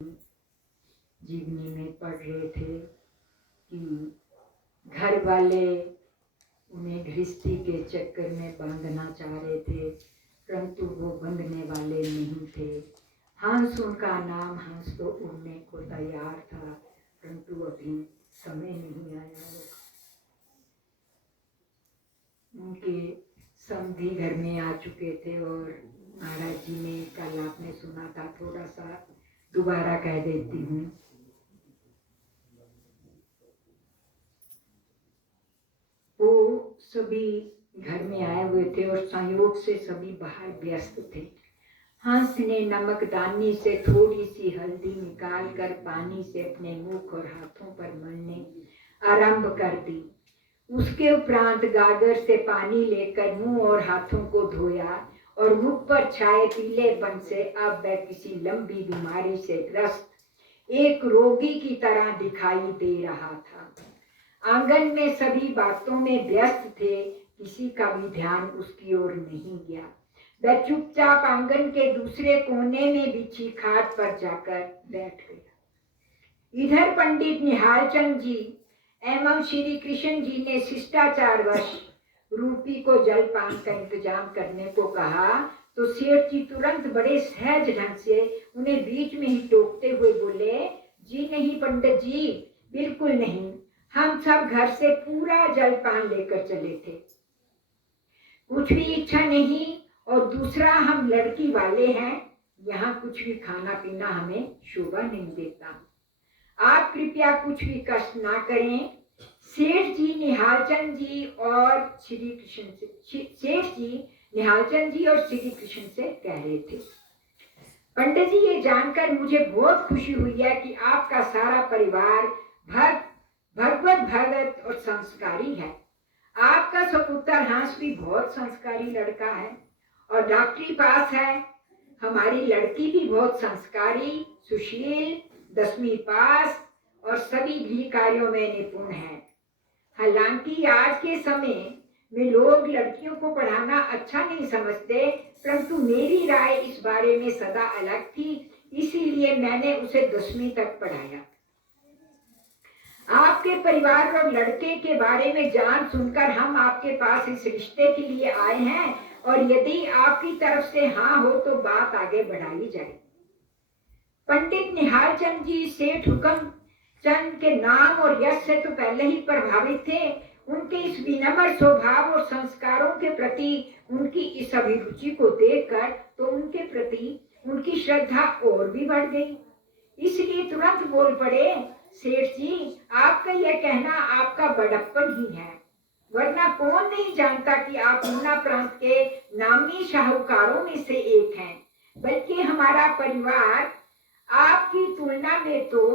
जीवनी में पढ़ रहे थे कि घर वाले उन्हें गृहस्थी के चक्कर में बांधना चाह रहे थे, परंतु वो बंधने वाले नहीं थे। हंस, उनका नाम हंस तो उड़ने को तैयार था, परंतु अभी समय नहीं आया। उनके समधी घर में आ चुके थे और महाराज जी ने, कल आपने सुना था, थोड़ा सा दोबारा कह देती हूँ। वो सभी घर में आए हुए थे और संयोग से सभी बाहर व्यस्त थे। हंस ने नमकदानी से थोड़ी सी हल्दी निकालकर पानी से अपने मुख और हाथों पर मलने आरंभ कर दी। उसके उपरांत गागर से पानी लेकर मुंह और हाथों को धोया और मुख पर छाए पीलेपन से अब वह किसी लंबी बीमारी से ग्रस्त एक रोगी की तरह दिखाई दे रहा था। आंगन में सभी बातों में व्यस्त थे, किसी का भी ध्यान उसकी ओर नहीं गया। वह चुपचाप आंगन के दूसरे कोने में बिछी खाट पर जाकर बैठ गया। इधर पंडित निहाल चंद जी एवं श्री कृष्ण जी ने शिष्टाचारवश रूपी को जलपान का इंतजाम करने को कहा, तो सेठ जी तुरंत बड़े सहज ढंग से उन्हें बीच में ही टोकते हुए बोले, जी नहीं पंडित जी, बिल्कुल नहीं, हम सब घर से पूरा जलपान लेकर चले थे, कुछ भी इच्छा नहीं, और दूसरा हम लड़की वाले हैं, यहाँ कुछ भी खाना पीना हमें शोभा नहीं देता। आप कृपया कुछ भी कष्ट ना करें। सेठ जी निहालचंद जी और श्री कृष्ण से सेठ जी निहालचंद जी और श्री कृष्ण से कह रहे थे, पंडित जी, ये जानकर मुझे बहुत खुशी हुई है कि आपका सारा परिवार भगवत भगत और संस्कारी है। आपका सपुत्र हंस भी बहुत संस्कारी लड़का है और डॉक्टरी पास है। हमारी लड़की भी बहुत संस्कारी, सुशील, 10वीं पास और सभी गृह कार्यों में निपुण है। हालांकि आज के समय में लोग लड़कियों को पढ़ाना अच्छा नहीं समझते, परंतु मेरी राय इस बारे में सदा अलग थी, इसीलिए मैंने उसे 10वीं तक पढ़ाया। आपके परिवार और लड़के के बारे में जान सुनकर हम आपके पास इस रिश्ते के लिए आए हैं, और यदि आपकी तरफ से हाँ हो तो बात आगे बढ़ाई जाए। पंडित निहालचंद जी सेठ हुक्म चंद के नाम और यश से तो पहले ही प्रभावित थे। उनके इस विनम्र स्वभाव और संस्कारों के प्रति उनकी इस अभिरुचि को देखकर तो उनके प्रति उनकी श्रद्धा और भी बढ़ गई। इसलिए तुरंत बोल पड़े, सेठ जी, आपका यह कहना आपका बड़प्पन ही है, वरना कौन नहीं जानता कि आप ऊना प्रांत के नामी शाहूकारों में से एक हैं। बल्कि हमारा परिवार आपकी तुलना में तो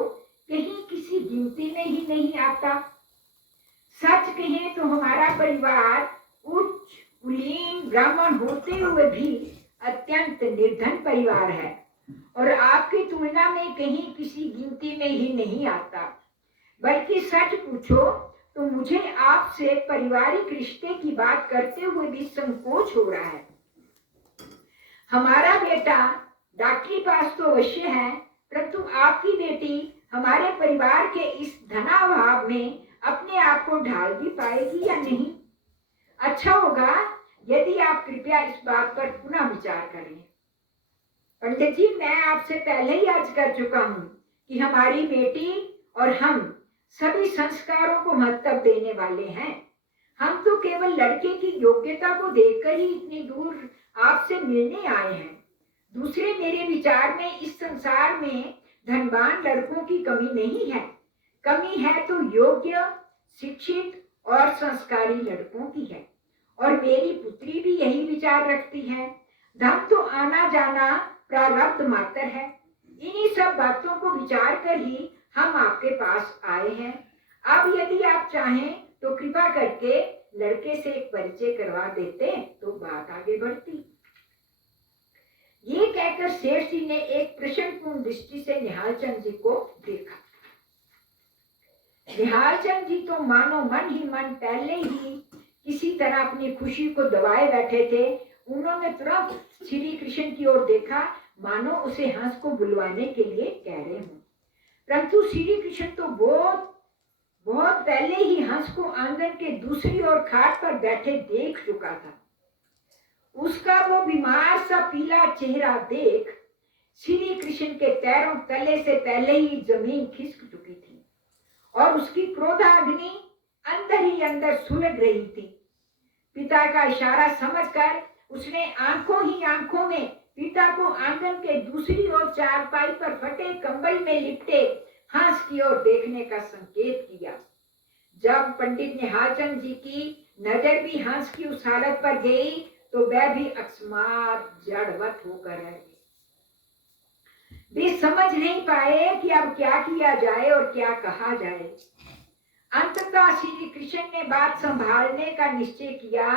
कहीं किसी गिनती में ही नहीं आता। सच कहें तो हमारा परिवार उच्च कुलीन ब्राह्मण होते हुए भी अत्यंत निर्धन परिवार है और आपकी तुलना में कहीं किसी गिनती में ही नहीं आता। बल्कि सच पूछो तो मुझे आपसे पारिवारिक रिश्ते की बात करते हुए भी संकोच हो रहा है। हमारा बेटा डॉक्टरी पास तो अवश्य है, परंतु आपकी बेटी हमारे परिवार के इस धनाभाव में अपने आप को ढाल भी पाएगी या नहीं? अच्छा होगा यदि आप कृपया इस बात पर पुनः विचार करें। पंडित जी, मैं आपसे पहले ही अर्ज कर चुका हूँ कि हमारी बेटी और हम सभी संस्कारों को महत्व देने वाले हैं। हम तो केवल लड़के की योग्यता को देखकर ही इतनी दूर आपसे मिलने आए हैं। दूसरे, मेरे विचार में इस संसार में धनवान लड़कों की कमी नहीं है, कमी है तो योग्य, शिक्षित और संस्कारी लड़कों की है, और मेरी पुत्री भी यही विचार रखती है। धन तो आना जाना प्रारब्ध मात्र है। इन्हीं सब बातों को विचार कर ही हम आपके पास आए हैं। अब यदि आप चाहें तो कृपा करके लड़के से एक परिचय करवा देते तो बात आगे बढ़ती। ये कहकर सेठ जी ने एक प्रश्नपूर्ण दृष्टि से निहालचंद जी को देखा। निहालचंद जी तो मानो मन ही मन पहले ही किसी तरह अपनी खुशी को दबाए बैठे थे। उन्होंने तुरंत श्री कृष्ण की ओर देखा मानो उसे हंस को बुलवाने के लिए कह रहे हों। परंतु श्री कृष्ण तो बहुत बहुत पहले ही हंस को आंगन के दूसरी ओर खाट पर बैठे देख चुका था। उसका वो बीमार सा पीला चेहरा देख श्री कृष्ण के पैरों तले से पहले ही जमीन खिसक चुकी थी और उसकी क्रोधाग्नि अंदर ही अंदर सुलग रही थी। पिता का इशारा समझकर उसने आंखों ही आंखों में पिता को आंगन के दूसरी ओर चारपाई पर फटे कंबल में लिपटे हंस की ओर देखने का संकेत किया। जब पंडित निहालचंद जी की नजर भी हंस की उस हालत पर गई तो वह भी अकस्मात जड़वत होकर रह गए। वे समझ नहीं पाए कि अब क्या किया जाए और क्या कहा जाए। अंततः श्री कृष्ण ने बात संभालने का निश्चय किया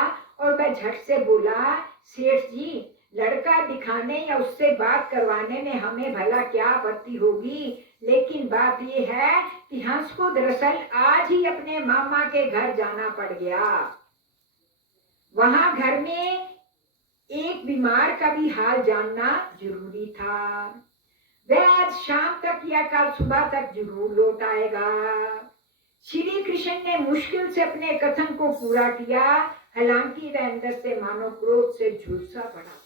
और वह झट से बोला, सेठ जी, लड़का दिखाने या उससे बात करवाने में हमें भला क्या आपत्ति होगी, लेकिन बात यह है कि हंस को दरअसल आज ही अपने मामा के घर जाना पड़ गया। वहां घर में एक बीमार का भी हाल जानना जरूरी था। वह आज शाम तक या कल सुबह तक जरूर लौट आएगा। श्री कृष्ण ने मुश्किल से अपने कथन को पूरा किया, हालांकि वह अंदर से मानो क्रोध से झुलसा पड़ा था।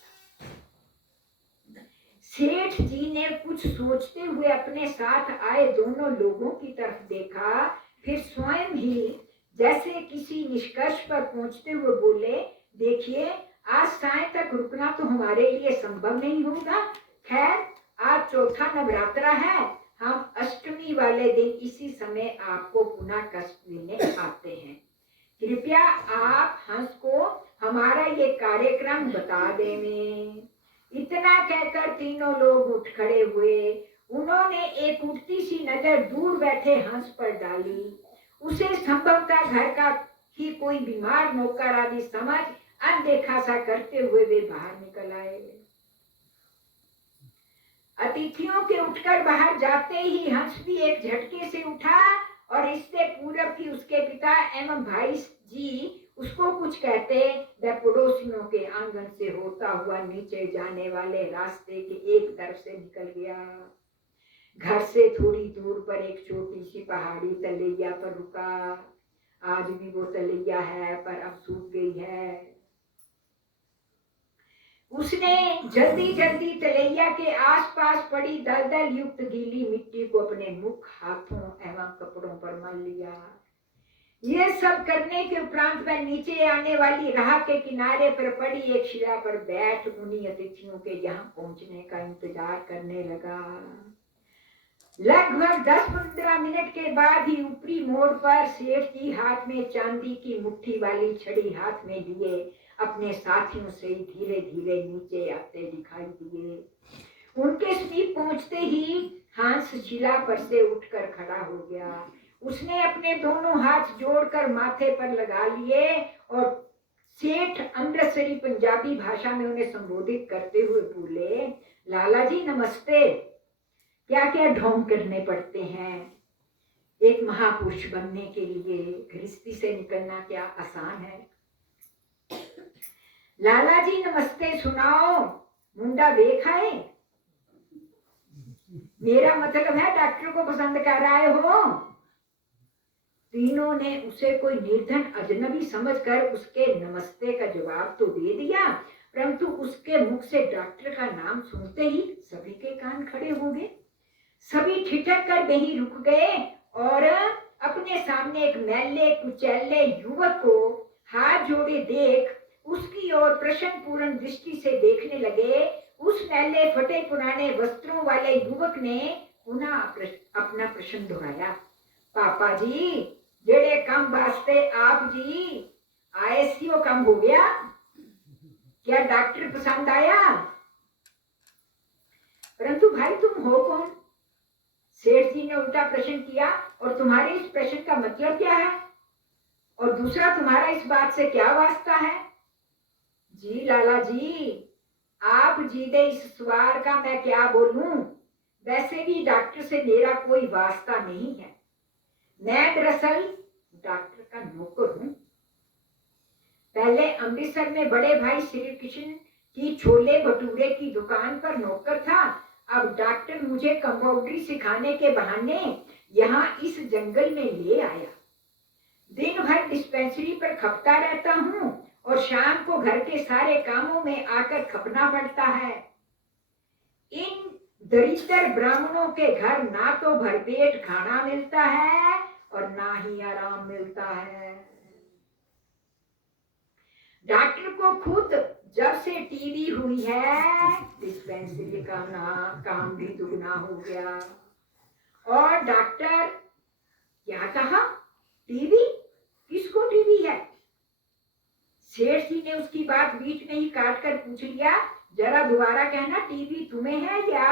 सेठ जी ने कुछ सोचते हुए अपने साथ आए दोनों लोगों की तरफ देखा, फिर स्वयं ही जैसे किसी निष्कर्ष पर पहुंचते हुए बोले, देखिए, आज साय तक रुकना तो हमारे लिए संभव नहीं होगा। खैर, आज चौथा नवरात्रा है, हम अष्टमी वाले दिन इसी समय आपको पुनः कष्ट देने आते हैं। कृपया आप हंस को हमारा ये कार्यक्रम बता दें। इतना कहकर तीनों लोग उठ खड़े हुए। उन्होंने एक उठती सी नजर दूर बैठे हंस पर डाली। उसे संभवतः घर का ही कोई बीमार नौकर आदि समझ अनदेखा सा करते हुए वे बाहर निकल आए। अतिथियों के उठकर बाहर जाते ही हंस भी एक झटके से उठा और इससे पूर्व की उसके पिता एवं भाई जी उसको कुछ कहते वह पड़ोसियों के आंगन से होता हुआ नीचे जाने वाले रास्ते के एक तरफ से निकल गया। घर से थोड़ी दूर पर एक छोटी सी पहाड़ी तलैया पर रुका। आज भी वो तलैया है, पर अब सूख गई है। उसने जल्दी जल्दी तलैया के आसपास पड़ी दलदल युक्त गीली मिट्टी को अपने मुख, हाथों एवं कपड़ों पर मल लिया। ये सब करने के उपरांत वह नीचे आने वाली राह के किनारे पर पड़ी एक शिला पर बैठ उन्हीं अतिथियों के यहाँ पहुंचने का इंतजार करने लगा। लगभग 10-15 मिनट के बाद ही ऊपरी मोड़ पर सेठ जी हाथ में चांदी की मुट्ठी वाली छड़ी हाथ में लिए अपने साथियों से धीरे धीरे नीचे आते दिखाई दिए। उनके समीप पहुंचते ही हंस शिला पर से उठकर खड़ा हो गया। उसने अपने दोनों हाथ जोड़कर माथे पर लगा लिए और सेठ अमृतसरी पंजाबी भाषा में उन्हें संबोधित करते हुए बोले, लाला जी नमस्ते। क्या क्या ढोंग करने पड़ते हैं एक महापुरुष बनने के लिए। गृहस्थी से निकलना क्या आसान है। लाला जी नमस्ते, सुनाओ, मुंडा देखा है। मेरा मतलब है डॉक्टर को पसंद कर आए हो। तीनों ने उसे कोई निर्धन अजनबी समझकर उसके नमस्ते का जवाब तो दे दिया, परंतु उसके मुख से डॉक्टर का नाम सुनते ही सभी के कान खड़े हो गए। सभी ठिठक कर वहीं रुक गए और अपने सामने एक मैले कुचैले युवक को हाथ जोड़े देख उसकी ओर प्रश्न पूर्ण दृष्टि से देखने लगे। उस मैले फटे पुराने वस्त्रों वाले युवक ने पुनः अपना प्रश्न दोहराया, पापा जी, जेड़े कम वास्ते आप जी आए सी वो कम हो गया। क्या डॉक्टर पसंद आया? परंतु भाई तुम हो कौन? सेठ जी ने उल्टा प्रश्न किया, और तुम्हारे इस प्रश्न का मतलब क्या है? और दूसरा, तुम्हारा इस बात से क्या वास्ता है? जी लाला जी, आप जी दे इस सवाल का मैं क्या बोलूं। वैसे भी डॉक्टर से मेरा कोई वास्ता नहीं है। मैं दरअसल डॉक्टर का नौकर हूं। पहले अमृतसर में बड़े भाई श्री कृष्ण कि छोले भटूरे की दुकान पर नौकर था, अब डॉक्टर मुझे कंपाउंड्री सिखाने के बहाने यहाँ इस जंगल में ले आया। दिन भर डिस्पेंसरी पर खपता रहता हूँ और शाम को घर के सारे कामों में आकर खपना पड़ता है। इन दरिद्र ब्राह्मणों के घर ना तो भरपेट खाना मिलता है और ना ही आराम मिलता है। डॉक्टर को खुद जब से टीबी हुई है, डिस्पेंसरी का काम भी दुगना हो गया। और डॉक्टर क्या कहा? टीबी? किसको टीबी है? सेठ जी ने उसकी बात बीच में ही काट कर पूछ लिया, जरा दोबारा कहना, टीबी तुम्हें है या?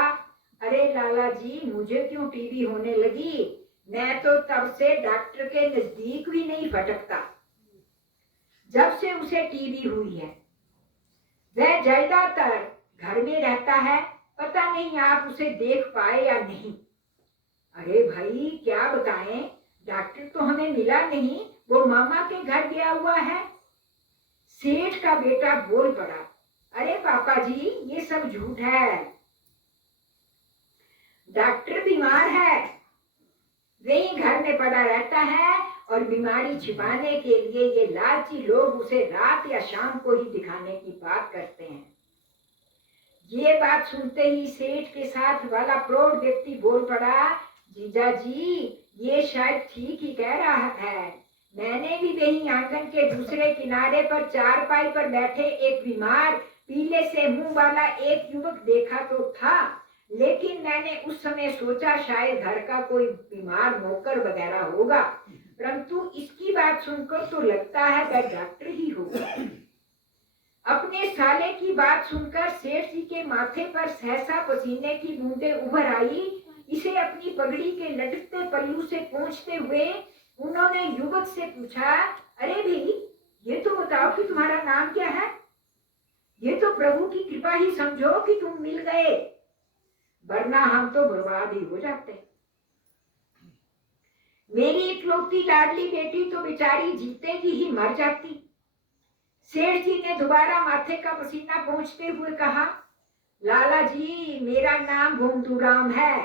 अरे लाला जी, मुझे क्यों टीबी होने लगी? मैं तो तब से डॉक्टर के नजदीक भी नहीं फटकता जब से उसे टीबी हुई है। वह ज्यादातर घर में रहता है, पता नहीं आप उसे देख पाए या नहीं। अरे भाई क्या बताएं, डॉक्टर तो हमें मिला नहीं, वो मामा के घर गया हुआ है। सेठ का बेटा बोल पड़ा, अरे पापा जी ये सब झूठ है, डॉक्टर बीमार है, वही घर में पड़ा रहता है और बीमारी छिपाने के लिए ये लालची लोग उसे रात या शाम को ही दिखाने की बात करते हैं। ये बात सुनते ही सेठ के साथ वाला प्रौढ़ व्यक्ति बोल पड़ा, जीजा जी ये शायद ठीक ही कह रहा है, मैंने भी वही आंगन के दूसरे किनारे पर चारपाई पर बैठे एक बीमार पीले से मुंह वाला एक युवक देखा तो था, लेकिन मैंने उस समय सोचा शायद घर का कोई बीमार नौकर वगैरह होगा, परंतु इसकी बात सुनकर तो लगता है वह डॉक्टर ही होगा। अपने साले की बात सुनकर सेठ जी के माथे पर सहसा पसीने की बूंदें उभर आई। इसे अपनी पगड़ी के लटकते पल्लू से पोंछते हुए उन्होंने युवक से पूछा, अरे भाई ये तो बताओ कि तुम्हारा नाम क्या है? ये तो प्रभु की कृपा ही समझो कि तुम मिल गए, वरना हम तो बर्बाद ही हो जाते। मेरी इकलौती लाडली बेटी तो बेचारी जीते जी ही मर जाती। सेठ जी ने दोबारा माथे का पसीना पोंछते हुए कहा, लाला जी मेरा नाम भोमदूराम है।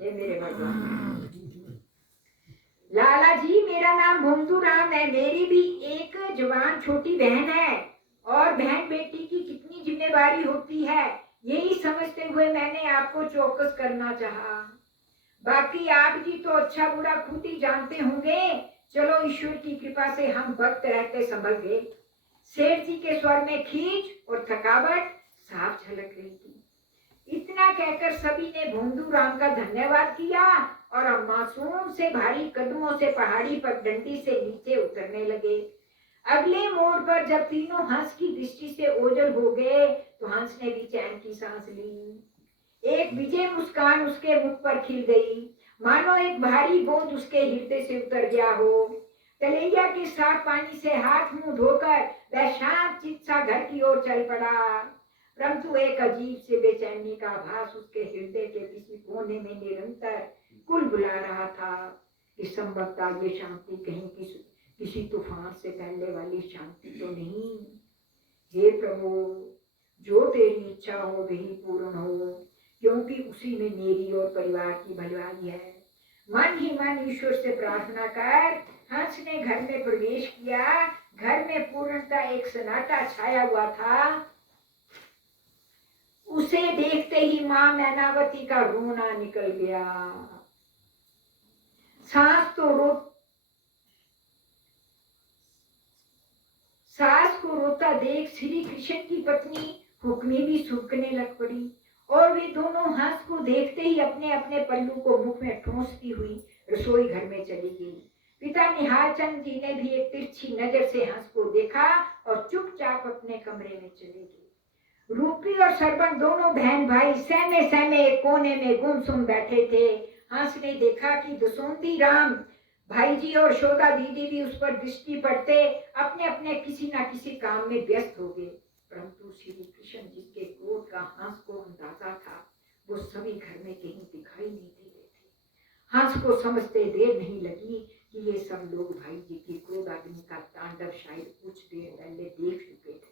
ये मेरे भगवान, लाला जी मेरा नाम भोमदूराम है, मेरी भी एक जवान छोटी बहन है और बहन बेटी की कितनी जिम्मेवारी होती है, यही समझते हुए मैंने आपको चौकस करना चाहा। बाकी आप जी तो अच्छा बुरा खुद ही जानते होंगे, चलो ईश्वर की कृपा से हम वक्त रहते संभल गए। सेठ जी के स्वर में खींच और थकावट साफ झलक रही थी। इतना कहकर सभी ने भोंदू राम का धन्यवाद किया और मासूम से भारी कदमों से पहाड़ी पर डंडी से नीचे उतरने लगे। अगले मोड़ पर जब तीनों हंस की दृष्टि से ओझल हो गए तो हंस ने भी चैन की सांस ली। एक विजय मुस्कान उसके मुख पर खिल गई, मानो एक भारी बोझ उसके हृदय से उतर गया हो। कलेजा के साफ पानी से हाथ मुंह धोकर वह शांत चित्त सा घर की ओर चल पड़ा, परंतु एक अजीब से बेचैनी का आभास उसके हृदय के किसी कोने में निरंतर कुल बुला रहा था कि संभवतः ये शांति कहीं किसी तूफान से पहले वाली शांति तो नहीं। हे प्रभु, जो तेरी इच्छा हो वही पूर्ण हो, क्योंकि उसी में मेरी और परिवार की भलाई है। मन ही मन ईश्वर से प्रार्थना कर हंस ने घर में प्रवेश किया। घर में पूर्णता एक सन्नाटा छाया हुआ था। उसे देखते ही मां मैनावती का रोना निकल गया। सास को रोता देख श्री कृष्ण की पत्नी हुक्मी भी सूखने लग पड़ी और वे दोनों हंस को देखते ही अपने अपने पल्लू को मुख में ठूंसती हुई रसोई घर में चली गई। पिता निहाल चंद जी ने भी एक तिरछी नजर से हंस को देखा और चुपचाप अपने कमरे में चले गए। रूपी और सरबन दोनों बहन भाई सहमे सहमे एक कोने में गुमसुम बैठे थे। हंस ने देखा कि दसोंदी राम भाई जी और शोदा दीदी भी उस पर दृष्टि पड़ते अपने अपने किसी न किसी काम में व्यस्त हो गए, परंतु श्री कृष्ण जिसके क्रोध का हंस को अंदाजा था वो सभी घर में कहीं दिखाई नहीं दे रहे थे। हंस को समझते देर नहीं लगी कि ये सब लोग भाई जी की क्रोधाग्नि का तांडव शायद कुछ देर पहले देख चुके थे।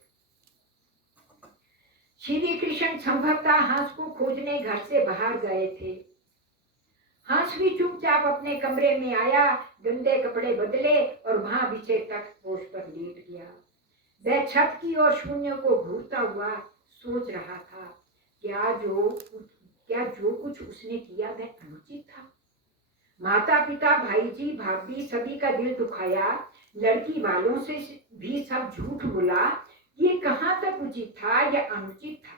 श्री कृष्ण संभवतः हंस को खोजने घर से बाहर गए थे। हंस भी चुपचाप अपने कमरे में आया, गंदे कपड़े बदले और वहां बिछे तख्त पोष पर लेट गया। वह छत की ओर शून्य को घूरता हुआ सोच रहा था, क्या जो कुछ उसने किया वह अनुचित था। माता पिता, भाई जी, भाभी सभी का दिल दुखाया, लड़की वालों से भी सब झूठ बोला। ये कहाँ तक उचित था या अनुचित था?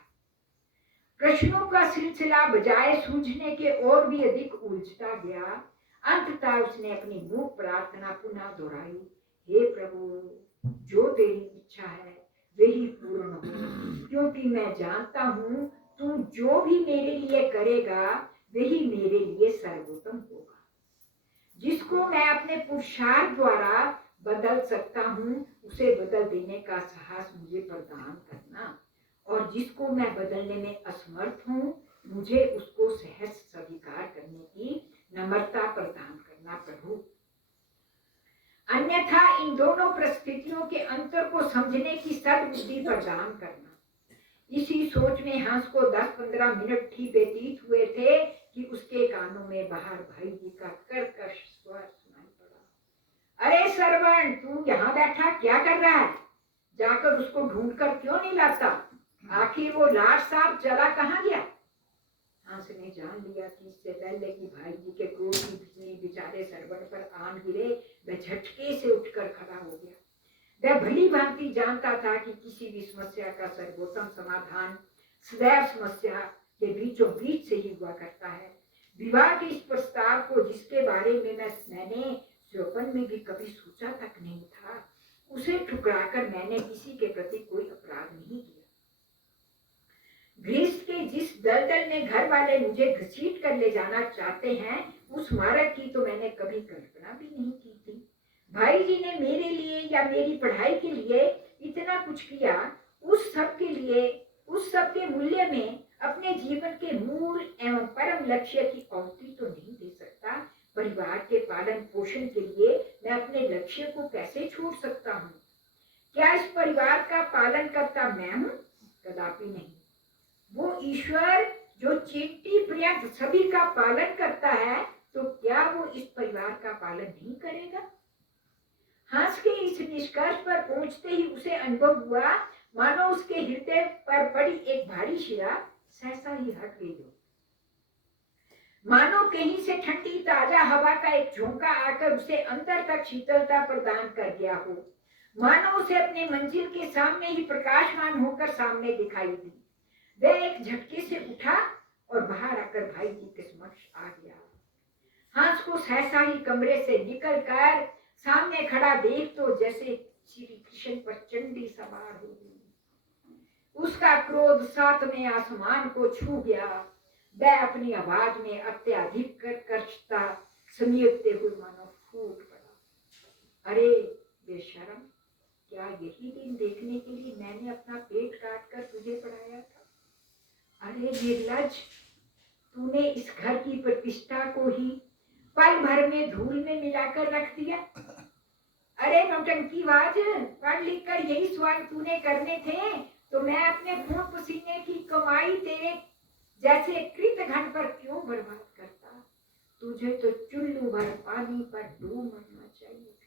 प्रश्नों का सिलसिला बजाय सूझने के और भी अधिक उलझता गया। अंततः उसने अपनी मूक प्रार्थना पुनः दोहराई, हे प्रभु, जो तेरी इच्छा है वही पूर्ण हो, क्योंकि मैं जानता हूँ तू जो भी मेरे लिए करेगा वही मेरे लिए सर्वोत्तम होगा। जिसको मैं अपने पुरुषार्थ द्वारा बदल सकता हूँ उसे बदल देने का साहस मुझे प्रदान करना, और जिसको मैं बदलने में असमर्थ हूँ मुझे उसको सहज स्वीकार करने की नम्रता प्रदान करना प्रभु। अन्यथा इन दोनों परिस्थितियों के अंतर को समझने की सद्बुद्धि प्रदान करना। इसी सोच में हंस को 10-15 मिनट ही व्यतीत हुए थे कि उसके कानों में बाहर भाई जी का कर्कश स्वर सुनाई पड़ा, अरे सरवण, तू यहाँ बैठा क्या कर रहा है? जाकर उसको ढूंढकर क्यों नहीं लाता? आखिर वो लाट साहब चला कहाँ गया? हंस ने जान लिया कि इससे पहले कि भाई जी के क्रोध की बिजली बेचारे सरवण पर आन गिरे, वह झटके से उठकर खड़ा हो गया। वह भली भांति जानता था कि किसी भी समस्या का सर्वोत्तम समाधान सदैव समस्या के बीचों बीच से ही हुआ करता है। विवाह के इस प्रस्ताव को, जिसके बारे में मैंने स्वप्न में भी कभी सोचा तक नहीं था, उसे ठुकराकर मैंने किसी के प्रति कोई अपराध नहीं किया। ग्रीस के जिस दलदल में घर वाले मुझे घसीट कर ले जाना चाहते हैं, उस मार्ग की तो मैंने कभी कल्पना भी नहीं की थी। भाई जी ने मेरे लिए या मेरी पढ़ाई के लिए इतना कुछ किया, उस सब के मूल्य में अपने जीवन के मूल एवं परम लक्ष्य की आहुति तो नहीं दे सकता। परिवार के पालन पोषण के लिए मैं अपने लक्ष्य को कैसे छोड़ सकता हूँ? क्या इस परिवार का पालन करता मैं हूँ? कदापि नहीं। वो ईश्वर जो चींटी पर्यंत सभी का पालन करता है, तो क्या वो इस परिवार का पालन नहीं करेगा? हंस के इस निष्कर्ष पर पहुंचते ही उसे अनुभव हुआ मानो उसके हृदय पर पड़ी एक भारी शिला सहसा ही हट गई हो। मानो कहीं से ठंडी ताजा हवा का एक झोंका आकर उसे अंदर तक शीतलता प्रदान कर गया हो। मानो उसे अपने मंजिल के सामने ही प्रकाशमान होकर सामने दिखाई दी। वह एक झटके से उठा और बाहर आकर भाई जी के समक्ष आ गया। हंस को सहसा ही कमरे से निकलकर सामने खड़ा देख तो जैसे श्री कृष्ण पर चंडी सवार हो गई। उसका क्रोध सातवें आसमान को छू गया। वह अपनी आवाज में अत्यधिक कर्कशता समेटते हुए मानो फूट पड़ा, अरे बेशरम, क्या यही दिन देखने के लिए मैंने अपना पेट काट कर तुझे पढ़ाया था? अरे निर्लज, तूने इस घर की प्रतिष्ठा को ही पल भर में धूल में मिलाकर रख दिया। अरे नौटंकीबाज, पढ़ लिख कर यही स्वर्ण तूने करने थे तो मैं अपने खून पसीने की कमाई तेरे जैसे कृत घन पर क्यों बर्बाद करता? तुझे तो चुल्लू भर पानी पर डूब मरना चाहिए।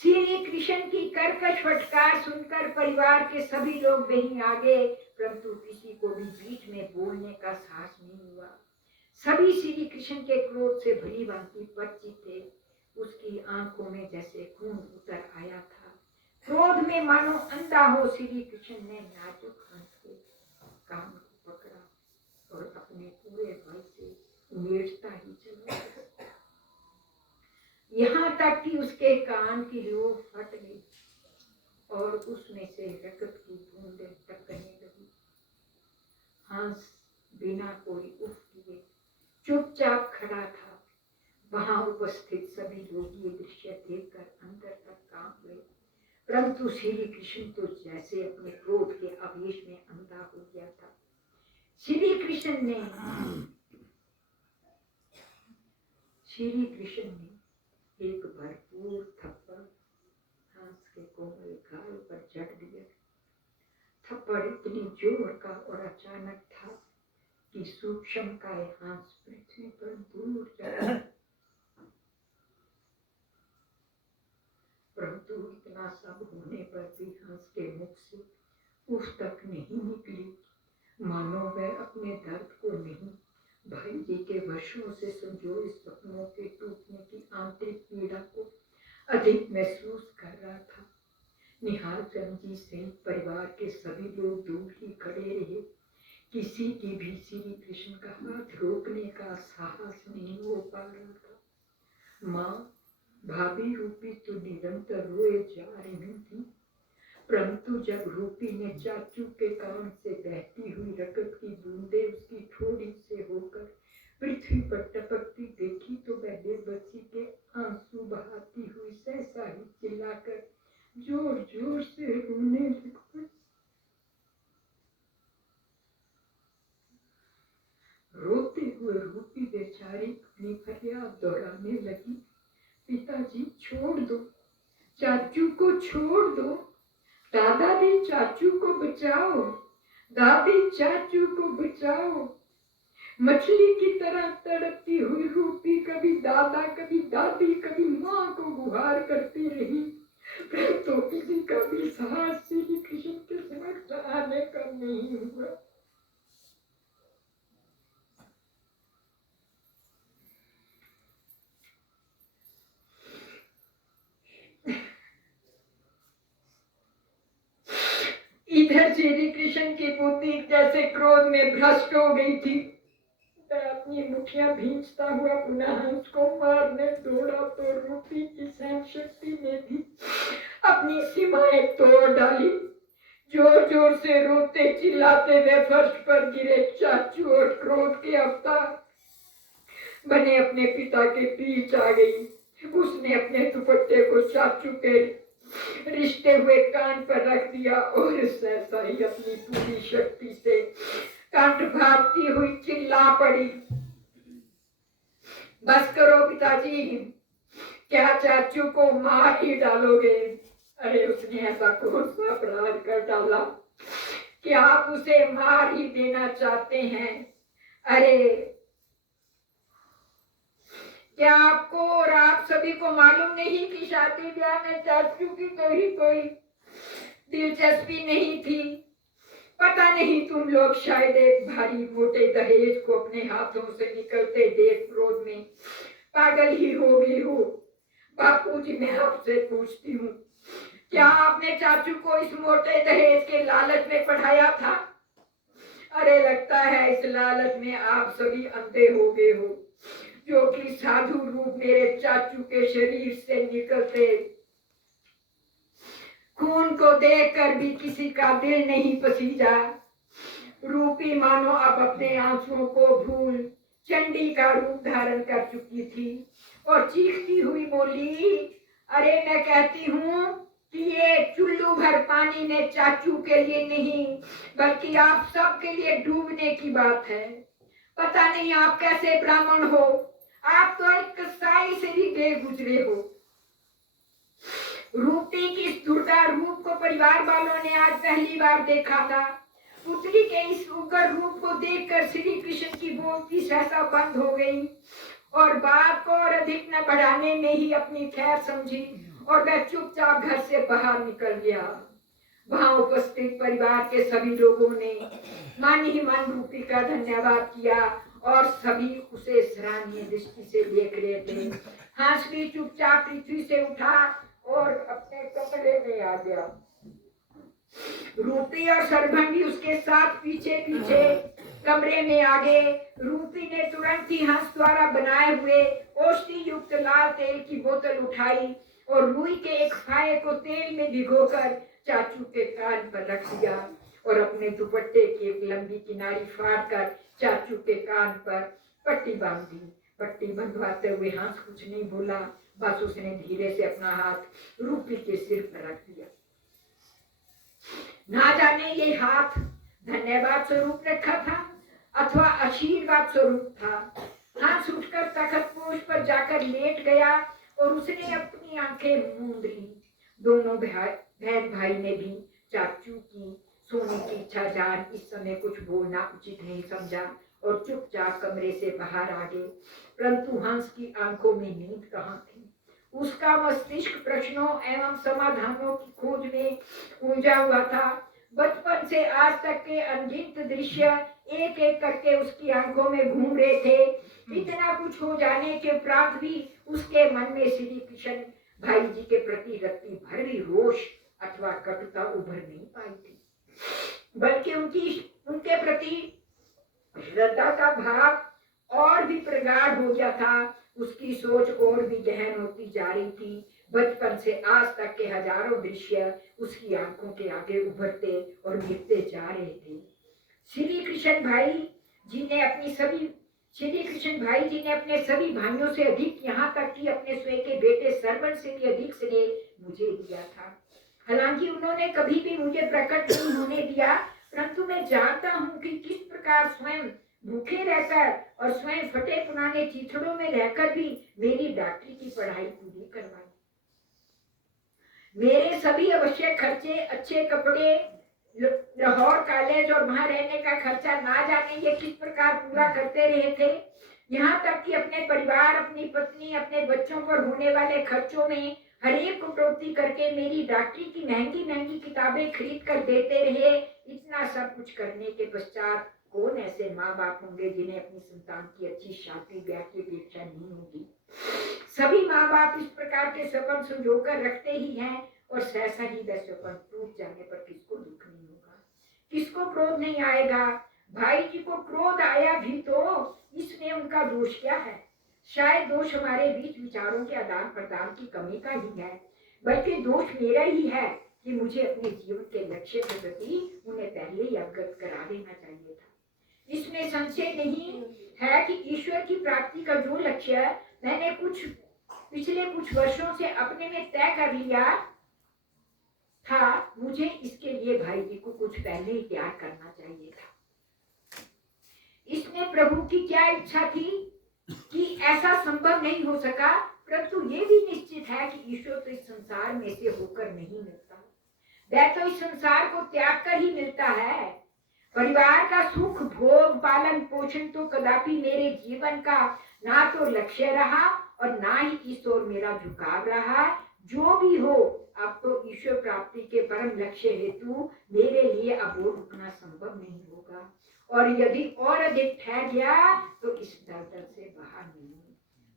श्री कृष्ण की कर्कश फटकार सुनकर परिवार के सभी लोग वहीं आ गए, परंतु किसी को भी बीच में बोलने का साहस नहीं हुआ। सभी श्री कृष्ण के क्रोध से भली भांति परिचित थे। उसकी आंखों में जैसे खून उतर आया था। क्रोध में मानो अंधा हो श्री कृष्ण ने नाजुक हंस के कान को पकड़ा और अपने पूरे बल से उमेड़ता ही चला। यहाँ तक कि उसके कान की लोग फट गई और उसमें से रक्त की बूंदें टपकने लगी। हंस बिना कोई उफ किए चुपचाप खड़ा था। वहां उपस्थित सभी लोग ये दृश्य देखकर अंदर तक कांप गए, परंतु श्री कृष्ण तो जैसे अपने क्रोध के आवेश में अंधा हो गया था। श्री कृष्ण ने एक भरपूर थप्पड़ हंस के कोमल गाल पर जड़ दिया। थप्पड़ इतनी जोर का और अचानक था कि सूक्ष्म काय हंस पृथ्वी पर दूर जा गया। परंतु इतना सब होने पर भी हंस के मुख से उफ तक नहीं निकली, मानो वह अपने दर्द को नहीं, भाई जी के वर्षों से संजोए सपनों के टूटने की आंतरिक पीड़ा को अधिक महसूस कर रहा था। निहाल चंद जी सहित परिवार के सभी लोग दूर ही खड़े रहे। किसी की भी श्री कृष्ण का हाथ रोकने का साहस नहीं हो पा रहा था। माँ भाभी रूपी तो निरंतर रोए जा रही थी, परंतु जब रूपी ने चाचू के कान से बहती हुई रगत की बूंदे उसकी ठोड़ी से होकर पृथ्वी पर टपकती देखी तो वह बेबसी के आंसू बहाती हुई सहसा ही चिल्लाकर जोर जोर से रोने लग पड़ी। रोते हुए रूपी बेचारी अपनी फरियाद दोहराने लगी, पिताजी छोड़ दो, चाचू को छोड़ दो, दादाजी चाचू को बचाओ, दादी चाचू को बचाओ। मछली की तरह तड़पती हुई रूपी कभी दादा कभी दादी कभी माँ को गुहार करती रही, परंतु किसी का भी साहस श्री कृष्ण के समक्ष आने का नहीं हुआ। इधर श्री कृष्ण की बुद्धि जैसे क्रोध में भ्रष्ट हो गई थी। वह अपनी मुठियां भींचता हुआ पुनः हंस को मारने दौड़ा तो रूपी की सहन शक्ति ने भी अपनी सीमाएं तोड़ डाली। जोर जोर से रोते चिल्लाते वे फर्श पर गिरे चाचू और क्रोध के अवतार बने अपने पिता के बीच आ गई। उसने अपने दुपट्टे को चाचू के रिश्ते हुए कान पर रख दिया और सहसा ही अपनी पूरी शक्ति से कंठ भागती हुई चिल्ला पड़ी, बस करो पिताजी, क्या चाचू को मार ही डालोगे? अरे उसने ऐसा कौन सा अपराध कर डाला कि आप उसे मार ही देना चाहते हैं? अरे क्या आपको और आप सभी को मालूम नहीं कि शादी ब्याह में चाचू की कभी कोई दिलचस्पी नहीं थी? पता नहीं तुम लोग शायद एक भारी मोटे दहेज को अपने हाथों से निकलते देख क्रोध में पागल ही हो गई हो। बापूजी मैं आपसे पूछती हूँ, क्या आपने चाचू को इस मोटे दहेज के लालच में पढ़ाया था? अरे लगता है इस लालच में आप सभी अंधे हो गए हो, जो कि साधु रूप मेरे चाचू के शरीर से निकलते खून को देखकर भी किसी का दिल नहीं पसीजा। रूपी मानो अब अपने आंसुओं को भूल चंडी का रूप धारण कर चुकी थी और चीखती हुई बोली, अरे मैं कहती हूँ कि ये चुल्लू भर पानी में चाचू के लिए नहीं बल्कि आप सब के लिए डूबने की बात है। पता नहीं आप कैसे ब्राह्मण हो, आप तो एक कसाई से भी गए गुजरे हो। रूपी की इस दुर्गा रूप को परिवार वालों ने आज पहली बार देखा था। पुत्री के इस उग्र रूप को देखकर श्री कृष्ण की बोलती सहसा बंद हो गई और बात को और अधिक न बढ़ाने में ही अपनी खैर समझी और वह चुपचाप घर से बाहर निकल गया। वहां उपस्थित परिवार के सभी लोगों ने मन ही मन रूपी का धन्यवाद किया और सभी उसे सराहनीय दृष्टि से देख रहे थे। हंस भी चुपचाप पृथ्वी से उठा और अपने कमरे में आ गया। रूपी और सरभंगी उसके साथ पीछे पीछे कमरे में आ गए। रूपी ने तुरंत ही हंस द्वारा बनाए हुए औषधि युक्त लाल तेल की बोतल उठाई और रुई के एक फाये को तेल में भिगोकर चाचू के कान पर रख दिया और अपने दुपट्टे की एक लंबी किनारी फाड़कर चाचू के कान पर पट्टी बांध दी। पट्टी बंधवाते हुए हंस कुछ नहीं बोला, बस उसने धीरे से अपना हाथ रूपी के सिर पर रख दिया। ना जाने ये हाथ धन्यवाद स्वरूप रखा था अथवा आशीर्वाद स्वरूप था। हंस उठकर तख्तपोश पर जाकर लेट गया और उसने अपनी आंखें मूंद ली। दोनों बहन भाई ने भी चाचू की सोने की इच्छा जान इस समय कुछ बोलना उचित नहीं समझा और चुपचाप कमरे से बाहर आ गए। परंतु हंस की आंखों में नींद कहाँ थी। उसका मस्तिष्क प्रश्नों एवं समाधानों की खोज में उलझा हुआ था। बचपन से आज तक के अनगिनत दृश्य एक एक करके उसकी आंखों में घूम रहे थे। इतना कुछ हो जाने के उपरांत भी उसके मन में श्री कृष्ण भाई जी के प्रति रत्ती भर भी रोष अथवा कटुता उभर नहीं पाई थी, बल्कि उनके प्रति श्रद्धा का भाव और भी प्रगाढ़ हो गया था। उसकी सोच और भी गहन होती जा रही थी। बचपन से आज तक के हजारों दृश्य उसकी आंखों के आगे उभरते और मिटते जा रहे थे। श्री कृष्ण भाई जी ने अपने सभी भाइयों से अधिक, यहाँ तक कि अपने स्वयं के बेटे सरवन से भी अधिक स्नेह मुझे दिया था। हालांकि उन्होंने कभी भी मुझे प्रकट नहीं होने दिया, परंतु मैं जानता हूँ कि किस प्रकार स्वयं भूखे रहकर और स्वयं फटे पुराने चिथड़ों में रहकर भी मेरी डॉक्टरी की पढ़ाई पूरी करवाई। मेरे सभी आवश्यक खर्चे, अच्छे कपड़े, लाहौर कॉलेज और वहां रहने का खर्चा ना जाने ये किस प्रकार पूरा करते रहे थे। यहाँ तक कि अपने परिवार, अपनी पत्नी, अपने बच्चों पर होने वाले खर्चों में हर एक कटौती करके मेरी डॉक्टरी की महंगी महंगी किताबें खरीद कर देते रहे। इतना सब कुछ करने के पश्चात कौन ऐसे माँ बाप होंगे जिन्हें अपनी संतान की अच्छी शादी ब्याह की अपेक्षा नहीं होगी। सभी माँ बाप इस प्रकार के सपन संजोकर रखते ही हैं और सहसा ही वह सपन टूट जाने पर किसको दुख नहीं होगा, किसको क्रोध नहीं आएगा। भाई जी को क्रोध आया भी तो इसमें उनका दोष क्या है। शायद दोष हमारे बीच विचारों के आदान प्रदान की कमी का ही है, बल्कि दोष मेरा ही है कि मुझे अपने जीवन के लक्ष्य के प्रति उन्हें पहले ही अवगत करा देना चाहिए था। इसमें संशय नहीं है कि ईश्वर की प्राप्ति का जो लक्ष्य मैंने पिछले कुछ वर्षों से अपने में तय कर लिया था, मुझे इसके लिए भाई जी को कुछ पहले ही तैयार करना चाहिए था। इसमें प्रभु की क्या इच्छा थी कि ऐसा संभव नहीं हो सका, परंतु ये भी निश्चित है कि ईश्वर तो इस संसार में से होकर नहीं मिलता, वह तो इस संसार को त्याग कर ही मिलता है। परिवार का सुख, भोग, पालन पोषण तो कदापि मेरे जीवन का ना तो लक्ष्य रहा और ना ही इस ओर मेरा झुकाव रहा। जो भी हो, अब तो ईश्वर प्राप्ति के परम लक्ष्य हेतु मेरे लिए अब वो रुकना संभव नहीं होगा, और यदि और अधिक ठहर गया तो इस दलदल से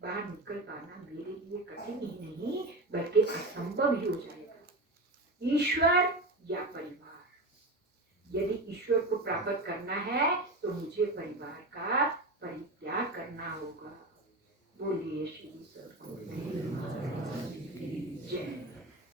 बाहर निकल पाना मेरे लिए कठिन ही नहीं बल्कि असंभव ही हो जाएगा। ईश्वर या परिवार, यदि ईश्वर को प्राप्त करना है तो मुझे परिवार का परित्याग करना होगा। बोलिए श्री सद्गुरु।